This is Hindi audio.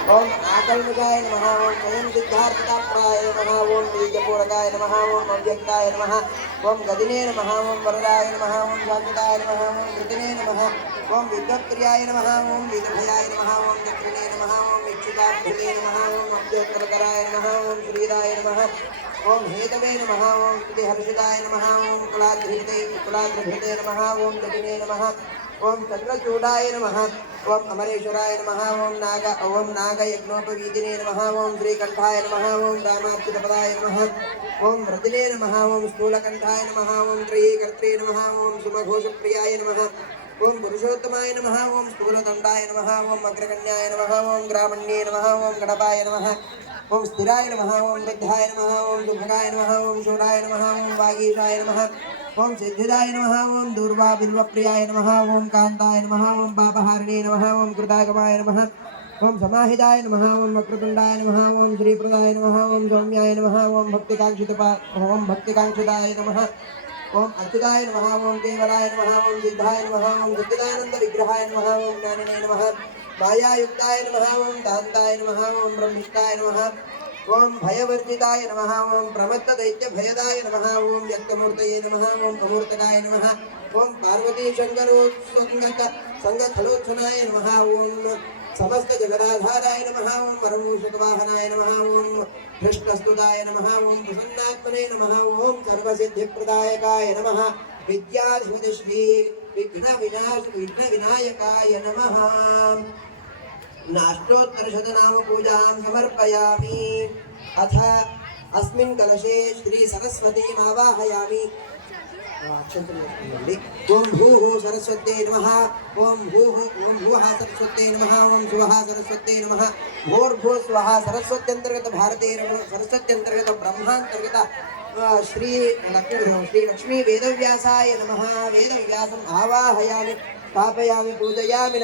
ओम आकल्मकाय नमः। ओम स्वयं सिद्धार्थदात्राय नमः। ओम बीजपूरकाय नमः। ओम अव्यक्ताय नमः। ओम गदिने नमः। ओम वरदाय नमः। ओम शाश्वताय नमः। ओम कृतिने नमः। ओम विद्वत्प्रियाय नमः। ओम विदभयाय नमः। ओम दक्षिणे नमः। ओम इक्षुकाभ्युते नमः। ओम अभ्योत्तरकराय नमः। ओम श्रीदाय नमः। ओम हेतवे नमः। ओम स्तुतिहर्षिताय नमः। ओम कुलाद्रभृते नमः। ओम जटिने नमः। ओम चंद्रचूडाय नमः। ओम अमरेश्वराय नमः। ओम नागयज्ञोपवीतिने नमः। ओम श्रीकंठाय नमः। ओम रामार्चितपदाय नमः। ओम व्रतिने नमः। ओम स्थूलकंठाय नमः। ओम त्रयीकर्त्रे नमः। ओम सुमघोषप्रियाय नमः। ओम पुरुषोत्तमाय नमः। ओम स्थूलदंडाय नमः। ओम अग्रगण्याय नमः। ओम ग्रामण्ये नमः। ओम गणपाय नमः। ओम स्थिराय नमः। ओम वृद्धाय नमः। ओम सुभगाय नमः। ओम शूराय नमः। ओम वागीशाय नमः। ओम सिद्धिदाय नमः। ओम दूर्वा बिल्वप्रियाय नमः। ओम कांताय नमः। ओम पापहारिणे नमः। ओम कृतागमाय नमः। ओम समाहिताय नमः। ओम वक्रतुंडाय नमः। ओम श्रीप्रदाय नमः। ओम सौम्याय नमः। ओम भक्तिकांक्षिताय नमः। ओम अच्युताय नमः। ओम केवलाय नमः। ओम सिद्धाय नमः। ओम सच्चिदानंद विग्रहाय नमः। ओम ज्ञानिने नमः। मायायुक्ताय नमः। ओम दान्ताय नमः। ओम ब्रह्मिष्ठाय नमः। ओम भयवर्जिताय नमः। ओम प्रमत्त दैत्य भयदाय नमः। ओम व्यक्तमूर्तये नमः। ओम प्रमूर्तकाय नमः। ओम पार्वती शंकरोत्संगत संगथलोत्सनाय नमः। ओम समस्त जगदाधाराय नमः। ओम परमूषकवाहनाय नमः। ओम धृष्टस्तुताय नमः। ओम प्रसन्नात्मने नमः। ओम सर्वसिद्धिप्रदायकाय नमः। विद्याधिपति श्री विघ्नविनायकाय नमः। नाष्टोत्तरशतनाम पूजां समर्पयामि। अथ अस्मिन् कलशे श्री सरस्वतीं आवाहयामि। ओम भूः सरस्वत्यै नमः। ओम भूः सरस्वत्यै नमः। ओम सुवः सरस्वत्यै नमः। भूर्भुवः स्वः सरस्वत्यंतर्गत भारते सरस्वत्यंतर्गत ब्रह्मांतर्गत श्री लक्ष्मी वेदव्यासाय नमः। वेदव्यासम् आवाहयामि, स्थापयामि, पूजयामि।